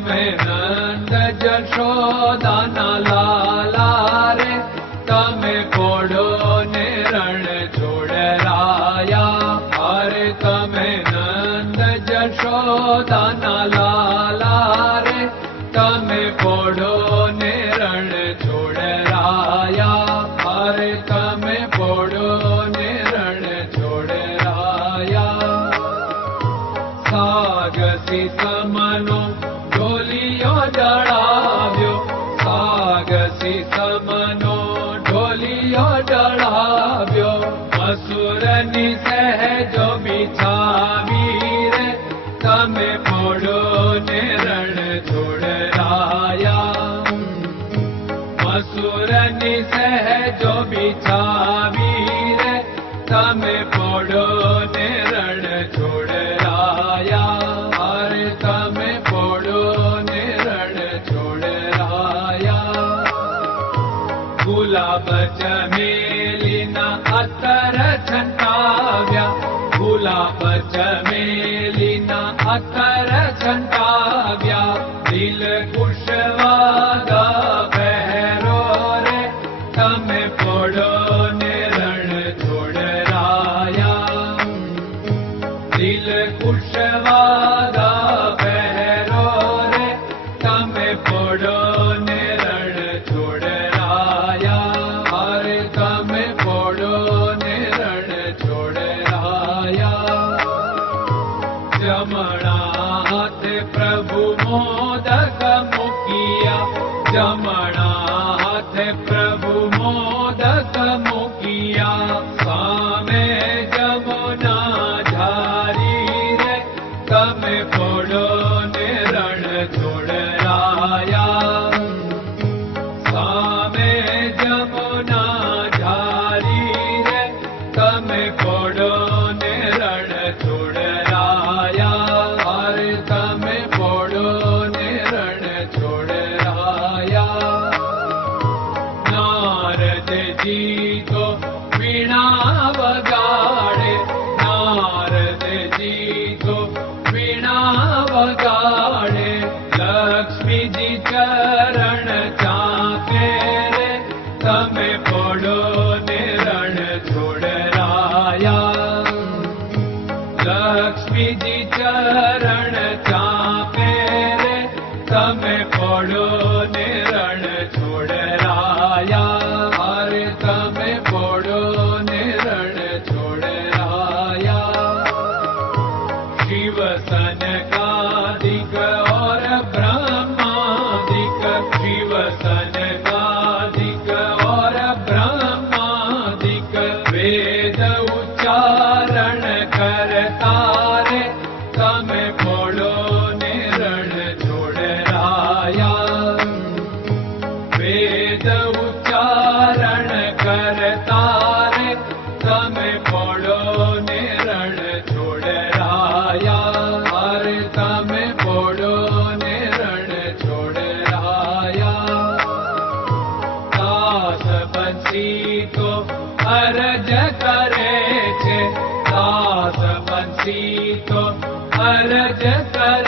में नंद जशोदा न लाला रे। तमे कोडो ने रण छोड़ राया अरे नंद जशोदा न लाला रे। तमे कोडो ने रण छोड़ राया अरे तमे સાગસી સમનો ઢોલિયો ડળાવ્યો અસુરની સહેજો બિછાવી રે તમે પોડો ને રણ છોડરાયા મસુરની સહેજો બિછાવી રે તમે પોડો ને રણ છોડરાયા पचमे प्रभु मोदक मुखिया ज सम पड़ो निरण छोड़ राया उच्चारण करता पडो निर छोडराया पडो निर छोडरायास बो हर जा बतो हर ज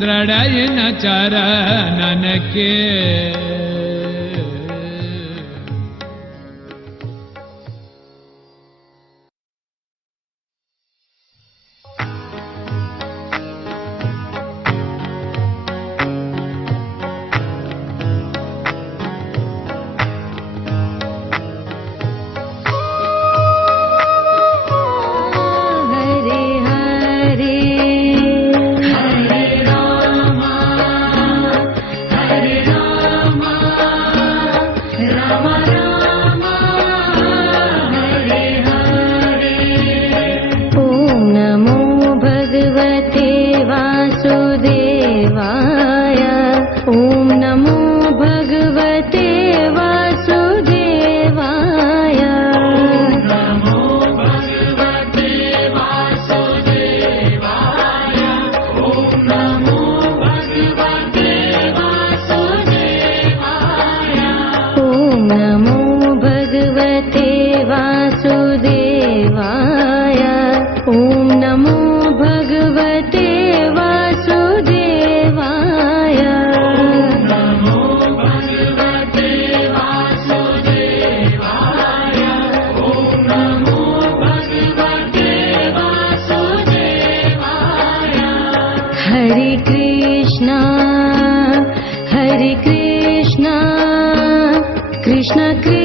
दृढयिन चरणन Come on. कृष्ण कृष्ण